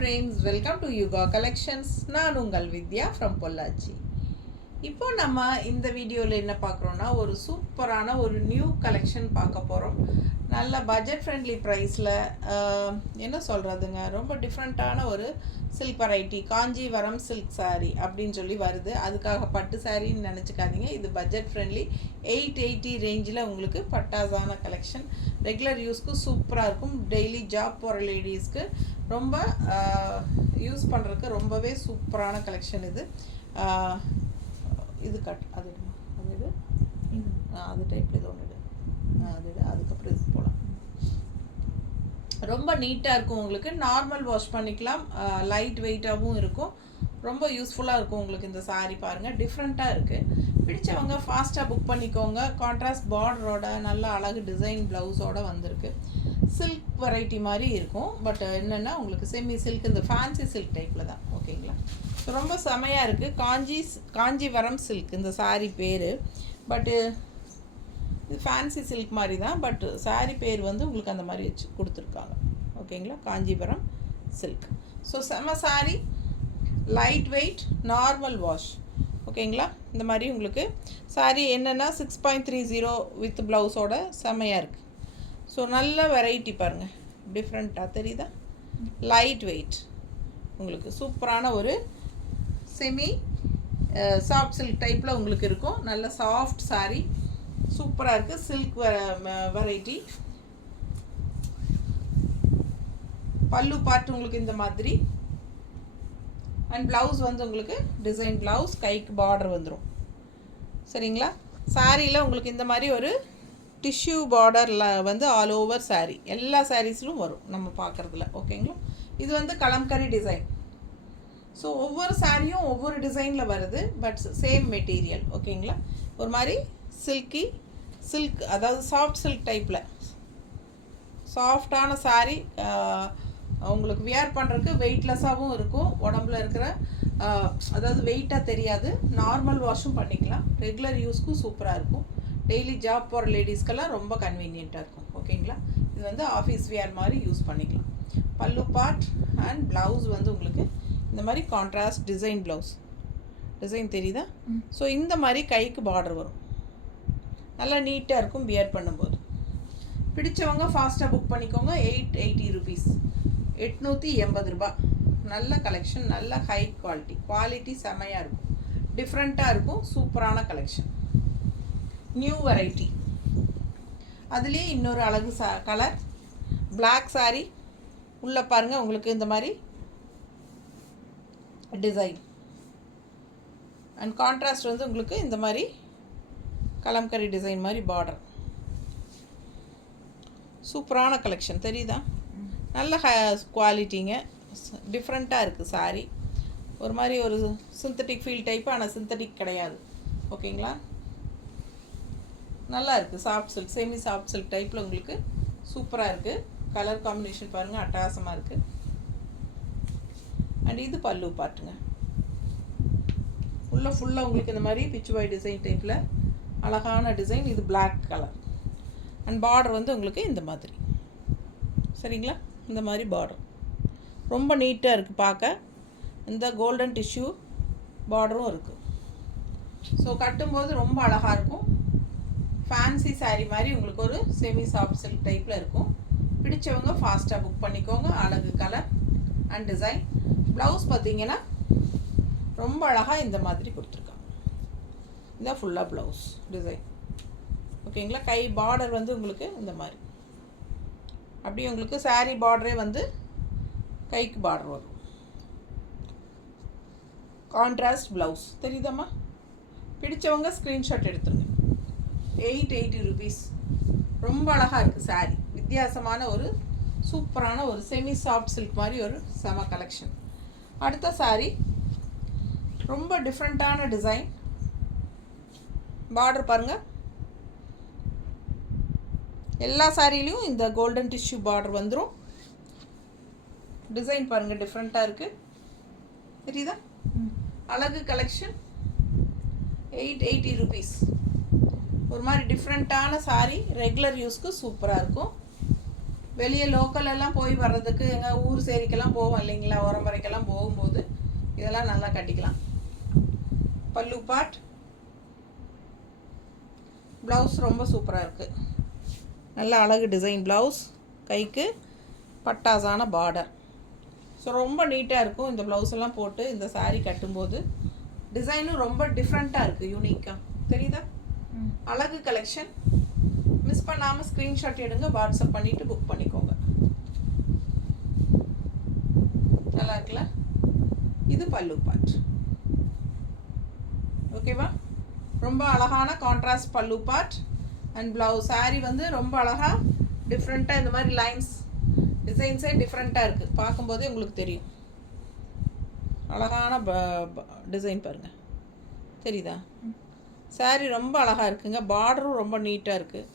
friends, welcome to Yuga Collections. நான் உங்கள் வித்யா from Pollachi. இப்போ நம்ம இந்த வீடியோவில் என்ன பார்க்குறோன்னா ஒரு சூப்பரான ஒரு நியூ கலெக்ஷன் பார்க்க போகிறோம். நல்ல பட்ஜெட் ஃப்ரெண்ட்லி ப்ரைஸில் என்ன சொல்கிறதுங்க, ரொம்ப டிஃப்ரெண்ட்டான ஒரு silk variety Kanjeevaram silk sari அப்படின்னு சொல்லி வருது. அதுக்காக பட்டு சாரின்னு நினச்சிக்காதீங்க. இது பட்ஜெட் ஃப்ரெண்ட்லி 880 ரேஞ்சில் உங்களுக்கு பட்டாசான கலெக்ஷன். ரெகுலர் யூஸ்க்கு சூப்பராக இருக்கும். டெய்லி ஜாப் போகிற லேடிஸ்க்கு ரொம்ப யூஸ் பண்ணுறதுக்கு ரொம்பவே சூப்பரான கலெக்ஷன் இது. இது கட் அது அது அது டைப் இது ஒன்று அது அதுக்கப்புறம் இது போகலாம். ரொம்ப நீட்டாக இருக்கும். உங்களுக்கு நார்மல் வாஷ் பண்ணிக்கலாம். லைட் வெயிட்டாகவும் இருக்கும். ரொம்ப யூஸ்ஃபுல்லாக இருக்கும் உங்களுக்கு இந்த சாரீ. பாருங்கள், டிஃப்ரெண்ட்டாக இருக்குது. பிடிச்சவங்க ஃபாஸ்ட்டாக புக் பண்ணிக்கோங்க. கான்ட்ராஸ்ட் பார்டரோட நல்ல அழகு டிசைன் ப்ளவுஸோடு வந்திருக்கு. சில்க் வெரைட்டி மாதிரி இருக்கும். பட் என்னென்னா உங்களுக்கு செமி சில்க், இந்த ஃபேன்சி சில்க் டைப்பில் தான். ஓகேங்களா, ரொம்ப செமையாக இருக்குது. காஞ்சிவரம் சில்க் இந்த சாரீ பேர். பட்டு இது ஃபேன்சி சில்க் மாதிரி தான். பட் சாரீ பேர் வந்து உங்களுக்கு அந்த மாதிரி வச்சு கொடுத்துருக்காங்க. ஓகேங்களா, காஞ்சிபுரம் சில்க். ஸோ செம sari, light weight, normal wash. ஓகேங்களா, இந்த மாதிரி உங்களுக்கு சாரீ என்னென்னா 6.30 வித் ப்ளவுஸோட செமையாக இருக்குது. ஸோ நல்ல வெரைட்டி பாருங்கள், டிஃப்ரெண்ட்டாக தெரியுதா? லைட் வெயிட், உங்களுக்கு சூப்பரான ஒரு செமி சாஃப்ட் சில்க் டைப்பில் உங்களுக்கு இருக்கும். நல்ல சாஃப்ட் சாரீ, சூப்பராக இருக்குது. Silk variety. பல்லு பார்ட் உங்களுக்கு இந்த மாதிரி. அண்ட் ப்ளவுஸ் வந்து உங்களுக்கு டிசைன் ப்ளவுஸ், கைக்கு பார்டர் வந்துடும். சரிங்களா, சாரியில் உங்களுக்கு இந்த மாதிரி ஒரு டிஷ்யூ பார்டரில் வந்து ஆல் ஓவர் சாரீ, எல்லா சாரீஸ்லும் வரும் நம்ம பார்க்குறதுல. ஓகேங்களா, இது வந்து கலம்கரி டிசைன். ஸோ ஒவ்வொரு சாரியும் ஒவ்வொரு டிசைனில் வருது. But same material. ஓகேங்களா, ஒரு மாதிரி சில்கி சில்க், அதாவது சாஃப்ட் சில்க் டைப்பில் சாஃப்டான சாரீ. உங்களுக்கு வியர் பண்ணுறதுக்கு வெயிட்லெஸ்ஸாகவும் இருக்கும். உடம்புல இருக்கிற அதாவது வெயிட்டாக தெரியாது. நார்மல் வாஷும் பண்ணிக்கலாம். ரெகுலர் யூஸ்க்கும் சூப்பராக இருக்கும். டெய்லி ஜாப் போகிற லேடிஸ்க்கெல்லாம் ரொம்ப கன்வீனியண்ட்டாக இருக்கும். ஓகேங்களா, இது வந்து ஆஃபீஸ் வியர் மாதிரி யூஸ் பண்ணிக்கலாம். பல்லு பார்ட் அண்ட் ப்ளவுஸ் வந்து உங்களுக்கு இந்த மாதிரி கான்ட்ராஸ்ட் டிசைன் ப்ளவுஸ். டிசைன் தெரியுதா? ஸோ இந்த மாதிரி கைக்கு பார்டர் வரும். நல்லா நீட்டாக இருக்கும் வியர் பண்ணும்போது. பிடிச்சவங்க ஃபாஸ்ட்டாக புக் பண்ணிக்கோங்க. 880 rupees, 880 ரூபா. நல்ல கலெக்ஷன், நல்ல ஹை குவாலிட்டி செமையாக இருக்கும். டிஃப்ரெண்ட்டாக இருக்கும். சூப்பரான கலெக்ஷன், நியூ வெரைட்டி. அதுலேயே இன்னொரு அழகு கலர் பிளாக் சாரீ. உள்ளே பாருங்கள், உங்களுக்கு இந்த மாதிரி டிசைன் அண்ட் கான்ட்ராஸ்ட் வந்து உங்களுக்கு இந்த மாதிரி கலம்கரி டிசைன் மாதிரி பார்டர். சூப்பரான கலெக்ஷன் தெரியுதா? நல்ல குவாலிட்டிங்க, டிஃப்ரெண்ட்டாக இருக்குது சாரீ. ஒரு மாதிரி ஒரு சிந்தட்டிக் ஃபீல் டைப்பு, ஆனால் சிந்தட்டிக் கிடையாது. ஓகேங்களா, நல்லா இருக்குது. Soft silk, semi soft silk டைப்பில் உங்களுக்கு சூப்பராக இருக்குது. கலர் காம்பினேஷன் பாருங்கள், அட்டகாசமாக இருக்குது. அண்ட் இது பல்லு பாட்டுங்க. உள்ளே ஃபுல்லாக உங்களுக்கு இந்த மாதிரி பிச்சு பாய் டிசைன் டைப்பில் அழகான டிசைன். இது பிளாக் கலர். அண்ட் பார்டர் வந்து உங்களுக்கு இந்த மாதிரி. சரிங்களா, இந்த மாதிரி பார்டர் ரொம்ப நீட்டாக இருக்குது பார்க்க. இந்த கோல்டன் டிஷ்யூ பார்டரும் இருக்குது. ஸோ கட்டும்போது ரொம்ப அழகாக இருக்கும். ஃபேன்சி சாரீ மாதிரி உங்களுக்கு ஒரு செமி சாஃப்ட் சில்க் டைப்பில் இருக்கும். பிடிச்சவங்க ஃபாஸ்ட்டாக புக் பண்ணிக்கோங்க. அழகு கலர் அண்ட் டிசைன். ப்ளவுஸ் பார்த்தீங்கன்னா ரொம்ப அழகாக இந்த மாதிரி கொடுத்துருக்காங்க. இந்த ஃபுல்லாக ப்ளவுஸ் டிசைன். ஓகேங்களா, கை பார்டர் வந்து உங்களுக்கு இந்த மாதிரி. அப்படியே உங்களுக்கு சாரீ பார்டரே வந்து கைக்கு பார்டர் வரும். கான்ட்ராஸ்ட் ப்ளவுஸ் தெரியுதாம்மா? பிடிச்சவங்க ஸ்க்ரீன்ஷாட் எடுத்துருங்க. 880 rupees. ரொம்ப அழகாக இருக்குது சாரீ. வித்தியாசமான ஒரு சூப்பரான ஒரு செமி சாஃப்ட் சில்க் மாதிரி ஒரு செம கலெக்ஷன். அடுத்த சாரீ ரொம்ப டிஃப்ரெண்ட்டான டிசைன். பார்டர் பாருங்கள், எல்லா சாரிலையும் இந்த கோல்டன் டிஷ்யூ பார்டர் வந்துடும். டிசைன் பாருங்கள், டிஃப்ரெண்ட்டாக இருக்குது. தெரியுதா? அழகு கலெக்ஷன். 880 rupees. ஒரு மாதிரி டிஃப்ரெண்ட்டான சாரீ, ரெகுலர் யூஸ்க்கு சூப்பராக இருக்கும். வெளியே லோக்கலெல்லாம் போய் வர்றதுக்கு எங்கள் ஊர் சேரிக்கெல்லாம் போவோம் இல்லைங்களா, உரம்பரைக்கெல்லாம் போகும்போது இதெல்லாம் நல்லா கட்டிக்கலாம். பல்லு பார்ட். ப்ளவுஸ் ரொம்ப சூப்பராக இருக்குது, நல்ல அழகு டிசைன் ப்ளவுஸ், கைக்கு பட்டாசான பார்டர். ஸோ ரொம்ப நீட்டாக இருக்கும் இந்த ப்ளவுஸ் எல்லாம் போட்டு இந்த saree கட்டும்போது. டிசைனும் ரொம்ப டிஃப்ரெண்ட்டாக இருக்குது, யூனிக்காக தெரியுதா. அழகு கலெக்ஷன். மிஸ் பண்ணாமல் ஸ்க்ரீன்ஷாட் எடுங்க, வாட்ஸ்அப் பண்ணிவிட்டு புக் பண்ணிக்கோங்க. நல்லா இருக்குல்ல. இது பல்லு பார்ட். ஓகேவா, ரொம்ப அழகான கான்ட்ராஸ்ட் பல்லு பார்ட் அண்ட் ப்ளவுஸ். saree வந்து ரொம்ப அழகாக டிஃப்ரெண்ட்டாக இந்த மாதிரி லைன்ஸ் டிசைன்ஸே டிஃப்ரெண்ட்டாக இருக்குது, பார்க்கும்போதே உங்களுக்கு தெரியும். அழகான டிசைன் பாருங்கள், தெரியுதா. saree ரொம்ப அழகாக இருக்குங்க, பார்டரும் ரொம்ப நீட்டாக இருக்குது.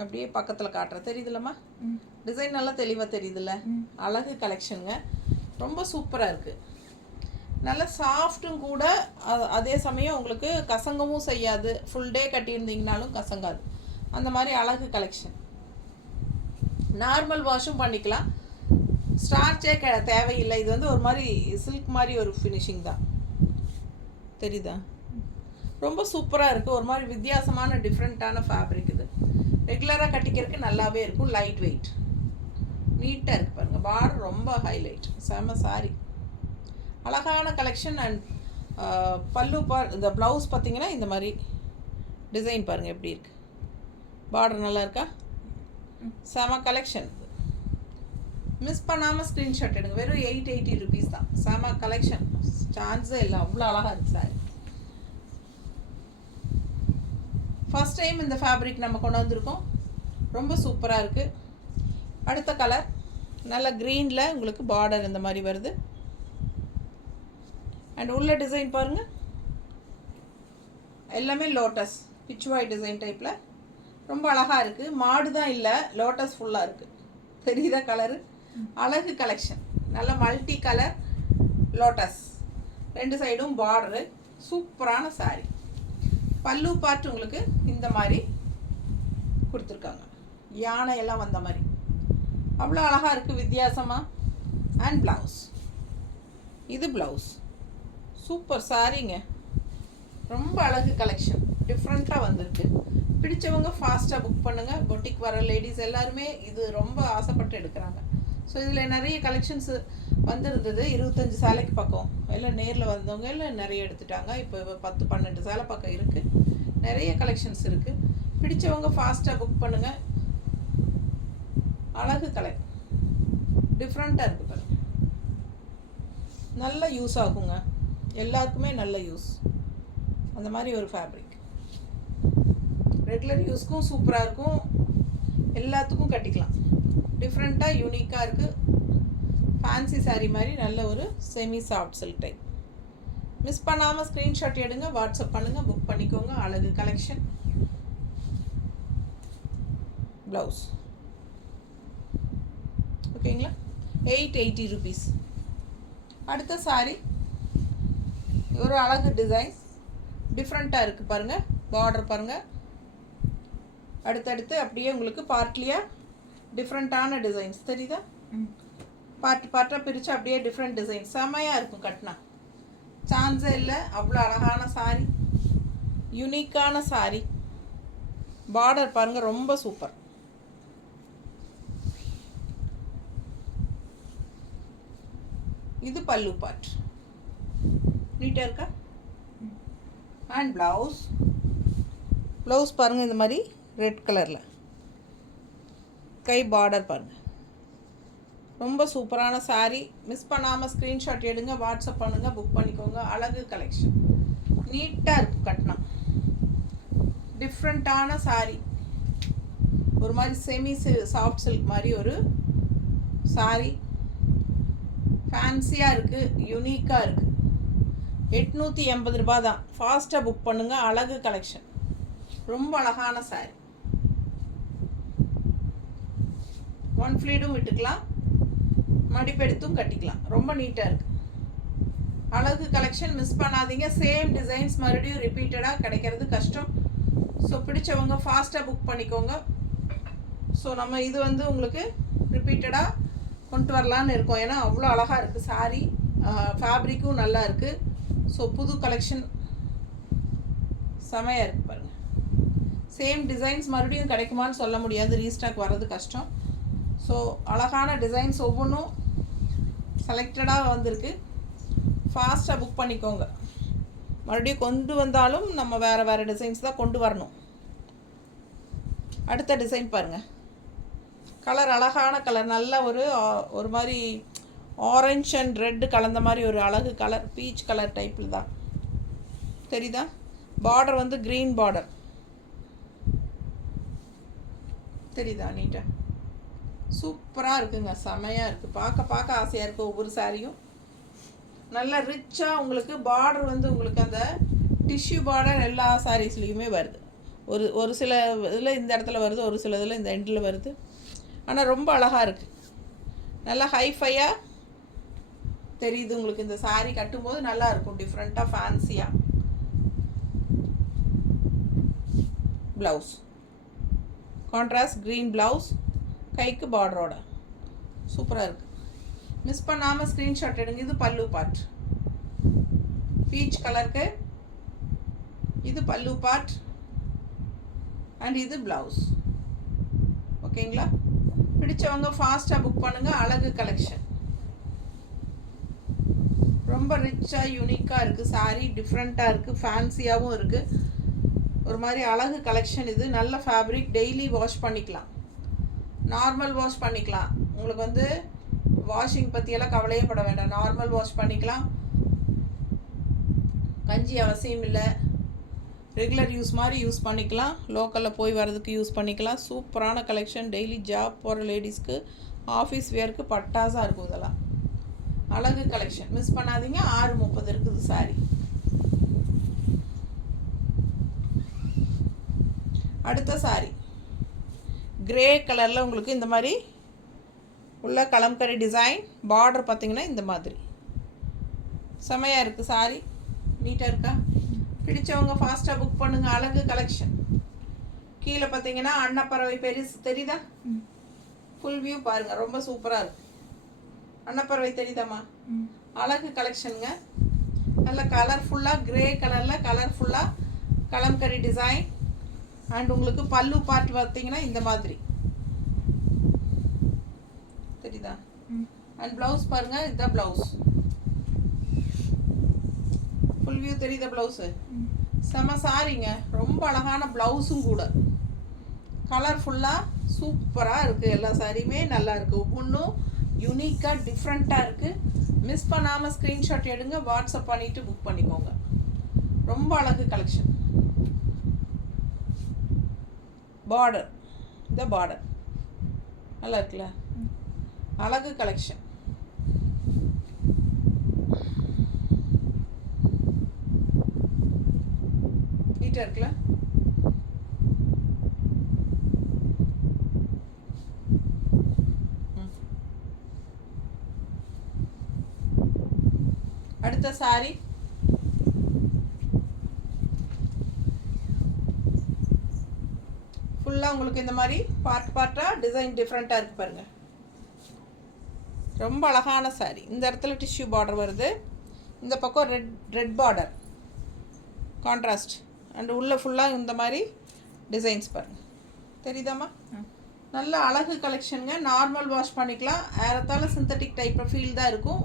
அப்படியே பக்கத்தில் காட்டுறேன், தெரியுதுல்லம்மா. டிசைன் நல்லா தெளிவாக தெரியுதுல்ல. அழகு கலெக்ஷனுங்க, ரொம்ப சூப்பராக இருக்குது. நல்ல சாஃப்ட்டும் கூட, அதே சமயம் உங்களுக்கு கசங்கவும் செய்யாது. ஃபுல் டே கட்டியிருந்தீங்கனாலும் கசங்காது, அந்த மாதிரி அழகு கலெக்ஷன். நார்மல் வாஷும் பண்ணிக்கலாம், ஸ்டார்ச்சே தேவையில்லை. இது வந்து ஒரு மாதிரி சில்க் மாதிரி ஒரு ஃபினிஷிங் தான், தெரியுதா. ரொம்ப சூப்பராக இருக்குது, ஒரு மாதிரி வித்தியாசமான டிஃப்ரெண்ட்டான ஃபேப்ரிக். இது ரெகுலராக கட்டிக்கிறதுக்கு நல்லாவே இருக்கும், லைட் வெயிட், நீட்டாக இருக்குது பாருங்கள். பார்டர் ரொம்ப ஹைலைட், செம saree, அழகான கலெக்ஷன். அண்ட் பல்லு இந்த ப்ளவுஸ் பார்த்திங்கன்னா இந்த மாதிரி டிசைன் பாருங்கள் எப்படி இருக்குது. பார்டர் நல்லா இருக்கா, செம கலெக்ஷன். மிஸ் பண்ணாமல் ஸ்க்ரீன்ஷாட் எடுங்க. வெறும் 880 rupees தான். செம கலெக்ஷன், சான்ஸே இல்லை, அவ்வளோ அழகாக இருக்குது சாரி. ஃபஸ்ட் டைம் இந்த ஃபேப்ரிக் நம்ம கொண்டு வந்திருக்கோம், ரொம்ப சூப்பராக இருக்குது. அடுத்த கலர் நல்ல க்ரீனில் உங்களுக்கு பார்டர் இந்த மாதிரி வருது. அண்ட் உள்ள டிசைன் பாருங்கள், எல்லாமே லோட்டஸ் பிச்சுவாய் டிசைன் டைப்பில் ரொம்ப அழகாக இருக்குது. மாடு தான் இல்லை, லோட்டஸ் ஃபுல்லாக இருக்குது, தெரியுதா கலரு. அழகு கலெக்ஷன், நல்ல மல்டி கலர் லோட்டஸ், ரெண்டு சைடும் பார்டரு, சூப்பரான saree. பல்லு பார்ட் உங்களுக்கு இந்த மாதிரி கொடுத்துருக்காங்க, யானையெல்லாம் வந்த மாதிரி, அவ்வளோ அழகாக இருக்குது, வித்தியாசமாக. அண்ட் ப்ளவுஸ், இது ப்ளவுஸ், சூப்பர் சாரீங்க, ரொம்ப அழகு கலெக்ஷன், டிஃப்ரெண்ட்டாக வந்திருக்கு. பிடிச்சவங்க ஃபாஸ்ட்டாக புக் பண்ணுங்கள். பொட்டிக் வர லேடிஸ் எல்லாருமே இது ரொம்ப ஆசைப்பட்டு எடுக்கிறாங்க. ஸோ இதில் நிறைய கலெக்ஷன்ஸு வந்துருந்தது, 25 சேலைக்கு பக்கம் எல்லாம் நேரில் வந்தவங்க எல்லாம் நிறைய எடுத்துட்டாங்க. இப்போ 10-12 சேலை பக்கம் இருக்குது, நிறைய கலெக்ஷன்ஸ் இருக்குது. பிடிச்சவங்க ஃபாஸ்ட்டாக புக் பண்ணுங்கள். அழகு கலெக்ட், டிஃப்ரெண்ட்டாக இருக்குது பாருங்க, நல்ல யூஸ் ஆகுங்க, எல்லாருக்குமே நல்ல யூஸ். அந்த மாதிரி ஒரு ஃபேப்ரிக் ரெகுலர் யூஸ்க்கும் சூப்பராக இருக்கும், எல்லாத்துக்கும் கட்டிக்கலாம். டிஃப்ரெண்ட்டாக யூனிக்காக இருக்குது, ஃபேன்சி saree மாதிரி நல்ல ஒரு semi soft silk type. Miss பண்ணாமல் ஸ்க்ரீன்ஷாட் எடுங்க, வாட்ஸ்அப் பண்ணுங்கள், புக் பண்ணிக்கோங்க. அழகு கலெக்ஷன். ப்ளவுஸ் ஓகேங்களா, 880 rupees. அடுத்த saree ஒரு அழகு டிசைன், டிஃப்ரெண்ட்டாக இருக்குது பாருங்கள், பார்டர் பாருங்கள். அடுத்தடுத்து அப்படியே உங்களுக்கு பார்ட்லியாக டிஃப்ரெண்ட்டான டிசைன்ஸ் தெரியுதா. பார்ட்டாக பிரித்து அப்படியே டிஃப்ரெண்ட் டிசைன், செம்மையாக இருக்கும் கட்டினா, சான்ஸே இல்லை. அவ்வளோ அழகான saree, யூனிக்கான saree. பார்டர் பாருங்கள், ரொம்ப சூப்பர். இது பல்லு பார்ட், நீட்டாக இருக்கா. அண்ட் ப்ளவுஸ் பாருங்கள் இந்த மாதிரி ரெட் கலரில், கை பார்டர் பாருங்கள், ரொம்ப சூப்பரான saree. மிஸ் பண்ணாமல் ஸ்க்ரீன்ஷாட் எடுங்க, வாட்ஸ்அப் பண்ணுங்கள், புக் பண்ணிக்கோங்க. அழகு கலெக்ஷன், நீட்டாக இருக்கும் கட்டினா, டிஃப்ரெண்ட்டான saree, ஒரு மாதிரி செமி சாஃப்ட் சில்க் மாதிரி ஒரு saree, ஃபேன்சியாக இருக்குது, யூனிக்காக இருக்குது. 880 ரூபா தான். ஃபாஸ்ட்டாக புக் பண்ணுங்கள். அழகு கலெக்ஷன், ரொம்ப அழகான saree. ஒன் ஃப்ளீடும் விட்டுக்கலாம், மடிப்பெடுத்தும் கட்டிக்கலாம், ரொம்ப நீட்டாக இருக்குது. அழகு கலெக்ஷன், மிஸ் பண்ணாதீங்க. சேம் டிசைன்ஸ் மறுபடியும் ரிப்பீட்டடாக கிடைக்கிறது கஷ்டம். ஸோ பிடிச்சவங்க ஃபாஸ்ட்டாக புக் பண்ணிக்கோங்க. ஸோ நம்ம இது வந்து உங்களுக்கு ரிப்பீட்டடாக கொண்டு வரலான்னு இருக்கோம். ஏன்னா அவ்வளோ அழகாக இருக்குது சாரீ, ஃபேப்ரிக்கும் நல்லா இருக்குது. ஸோ புது கலெக்ஷன் செமையாக இருக்குது பாருங்கள். சேம் டிசைன்ஸ் மறுபடியும் கிடைக்குமான்னு சொல்ல முடியாது, ரீஸ்டாக் வர்றது கஷ்டம். ஸோ அழகான டிசைன்ஸ் ஒவ்வொன்றும் செலக்டடாக வந்திருக்கு. ஃபாஸ்ட்டாக புக் பண்ணிக்கோங்க. மறுபடியும் கொண்டு வந்தாலும் நம்ம வேறு வேறு டிசைன்ஸ் தான் கொண்டு வரணும். அடுத்த டிசைன் பாருங்கள். கலர் அழகான கலர், நல்ல ஒரு மாதிரி ஆரஞ்ச் அண்ட் ரெட்டு கலந்த மாதிரி ஒரு அழகு கலர், பீச் கலர் டைப்பில் தான் தெரியுதா. பார்டர் வந்து க்ரீன் பார்டர் தெரியுதா, நீட்டாக சூப்பராக இருக்குங்க, செமையாக இருக்குது. பார்க்க ஆசையாக இருக்குது. ஒவ்வொரு சாரியும் நல்லா ரிச்சாக உங்களுக்கு பார்டர் வந்து உங்களுக்கு அந்த டிஷ்யூ பார்டர் எல்லா சாரீஸ்லேயுமே வருது. ஒரு சில இதில் இந்த இடத்துல வருது, ஒரு சில இதில் இந்த எண்டில் வருது. ஆனால் ரொம்ப அழகாக இருக்குது, நல்லா ஹைஃபையாக தெரியுது உங்களுக்கு. இந்த சாரீ கட்டும்போது நல்லா இருக்கும், டிஃப்ரெண்ட்டாக ஃபேன்சியாக. ப்ளவுஸ் கான்ட்ராஸ்ட் க்ரீன் ப்ளவுஸ், கைக்கு பார்டரோட சூப்பராக இருக்குது. மிஸ் பண்ணாமல் ஸ்க்ரீன்ஷாட் எடுங்க. இது பல்லு பார்ட், பீச் கலருக்கு இது பல்லு பார்ட் அண்ட் இது ப்ளவுஸ். ஓகேங்களா? பிடிச்சவங்க ஃபாஸ்ட்டாக புக் பண்ணுங்கள். அழகு கலெக்ஷன் ரொம்ப ரிச்சாக யூனிக்காக இருக்குது சாரீ, டிஃப்ரெண்ட்டாக இருக்குது, ஃபேன்சியாகவும் இருக்குது. ஒரு மாதிரி அழகு கலெக்ஷன் இது. நல்ல ஃபேப்ரிக், டெய்லி வாஷ் பண்ணிக்கலாம், நார்மல் வாஷ் பண்ணிக்கலாம். உங்களுக்கு வந்து வாஷிங் பற்றியெல்லாம் கவலையே பட வேண்டாம், நார்மல் வாஷ் பண்ணிக்கலாம். கஞ்சி அவசியம் இல்லை, ரெகுலர் யூஸ் மாதிரி யூஸ் பண்ணிக்கலாம், லோக்கலில் போய் வர்றதுக்கு யூஸ் பண்ணிக்கலாம். சூப்பரான கலெக்ஷன், டெய்லி ஜாப் போகிற லேடிஸ்க்கு, ஆஃபீஸ் வேருக்கு பட்டாசாக இருக்கும். இதெல்லாம் அழகு கலெக்ஷன், மிஸ் பண்ணாதீங்க. 6:30 இருக்குது சாரி. அடுத்த சாரி கிரே கலரில் உங்களுக்கு இந்த மாதிரி உள்ள கலம்கரி டிசைன், பார்டர் பார்த்திங்கன்னா இந்த மாதிரி செமையாக இருக்குது சாரி, நீட்டாக இருக்கா. பிடிச்சவங்க ஃபாஸ்ட்டாக புக் பண்ணுங்கள். அழகு கலெக்ஷன். கீழே பார்த்தீங்கன்னா அன்னப்பறவை பெருசு தெரியுதா, ஃபுல் வியூ பாருங்கள், ரொம்ப சூப்பராக இருக்குது. அன்னப்பறவை தெரியுதாம்மா? அழகு கலெக்ஷனுங்க. நல்ல கலர்ஃபுல்லாக கிரே கலரில் கலர்ஃபுல்லாக கலம்கரி டிசைன். அண்ட் உங்களுக்கு பல்லு பார்ட் பார்த்தீங்கன்னா இந்த மாதிரி தெரியுதா. அண்ட் ப்ளவுஸ் பாருங்கள், இதுதான் ப்ளவுஸ். ஃபுல் வியூ தெரியுதா ப்ளவுஸு? செம சாரிங்க, ரொம்ப அழகான ப்ளவுஸும் கூட. கலர்ஃபுல்லாக சூப்பராக இருக்குது. எல்லா சாரியுமே நல்லா இருக்குது, ஒவ்வொன்றும் யூனிக்காக டிஃப்ரெண்ட்டாக இருக்குது. மிஸ் பண்ணாமல் ஸ்க்ரீன்ஷாட் எடுங்க, வாட்ஸ்அப் பண்ணிவிட்டு புக் பண்ணிக்கோங்க. ரொம்ப அழகு கலெக்ஷன். பார்டர், இந்த பார்டர் நல்லா இருக்குல்ல, அழகு கலெக்ஷன். நீட்டாக இருக்குல்ல. அடுத்த சாரி ஃபுல்லாக உங்களுக்கு இந்த மாதிரி பார்ட்டாக டிசைன் டிஃப்ரெண்ட்டாக இருக்குது பாருங்கள். ரொம்ப அழகான சாரி. இந்த இடத்துல டிஷ்யூ பார்டர் வருது, இந்த பக்கம் ரெட் பார்டர் கான்ட்ராஸ்ட். அண்ட் உள்ளே ஃபுல்லாக இந்த மாதிரி டிசைன்ஸ் பாருங்கள், தெரியுதாம்மா? நல்ல அழகு கலெக்ஷனுங்க. நார்மல் வாஷ் பண்ணிக்கலாம். ஏறத்தாழ சிந்தட்டிக் டைப்பில் ஃபீல் தான் இருக்கும்.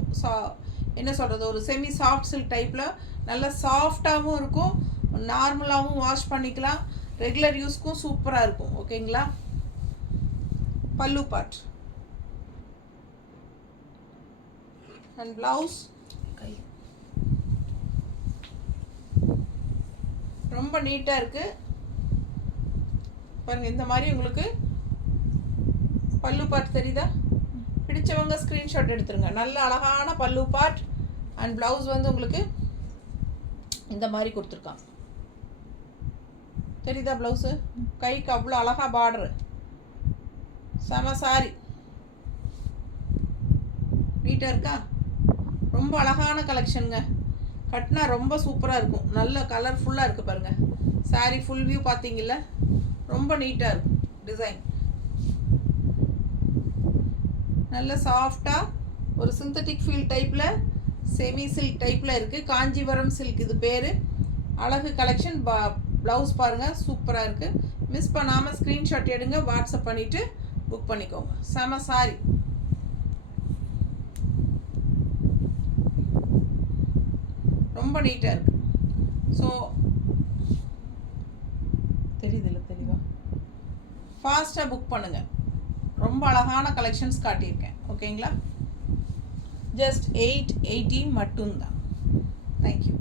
என்ன சொல்கிறது, ஒரு செமி சாஃப்ட் சில்க் டைப்பில் நல்லா சாஃப்டாகவும் இருக்கும். நார்மலாகவும் வாஷ் பண்ணிக்கலாம், ரெகுலர் யூஸ்க்கும் சூப்பராக இருக்கும். ஓகேங்களா? பல்லு பார்ட் அண்ட் ப்ளவுஸ். ரொம்ப நீட்டாக இருக்குது பாருங்கள். இந்த மாதிரி உங்களுக்கு பல்லு பார்ட் தெரியுதா? பிடிச்சவங்க ஸ்க்ரீன்ஷாட் எடுத்துருங்க. நல்ல அழகான பல்லு பார்ட் அண்ட் ப்ளவுஸ் வந்து உங்களுக்கு இந்த மாதிரி கொடுத்துருக்காங்க. தெரியுதா ப்ளவுஸு? கைக்கு அவ்வளோ அழகாக பார்டரு, செம சாரி, நீட்டாக இருக்கா. ரொம்ப அழகான கலெக்ஷனுங்க. கட்டினா ரொம்ப சூப்பராக இருக்கும். நல்ல கலர்ஃபுல்லாக இருக்குது பாருங்கள். சாரி ஃபுல் வியூ பார்த்தீங்கல்ல, ரொம்ப நீட்டாக இருக்கும் டிசைன். நல்ல சாஃப்டாக ஒரு சிந்தட்டிக் ஃபீல் டைப்பில் செமி சில்க் டைப்பில் இருக்குது. காஞ்சிபுரம் சில்க் இது பேர். அழகு கலெக்ஷன். ப்ளவுஸ் பாருங்கள், சூப்பராக இருக்குது. மிஸ் பண்ணாமல் ஸ்க்ரீன்ஷாட் எடுங்க, வாட்ஸ்அப் பண்ணிவிட்டு புக் பண்ணிக்கோங்க. செம சாரி. ரொம்ப நீட்டாக இருக்குது. ஸோ தெரியுதுல்ல தெளிவாக? ஃபாஸ்ட்டாக புக் பண்ணுங்கள். ரொம்ப அழகான கலெக்ஷன்ஸ் காட்டியிருக்கேன். ஓகேங்களா? ஜஸ்ட் 880 மட்டும்தான். தேங்க்யூ.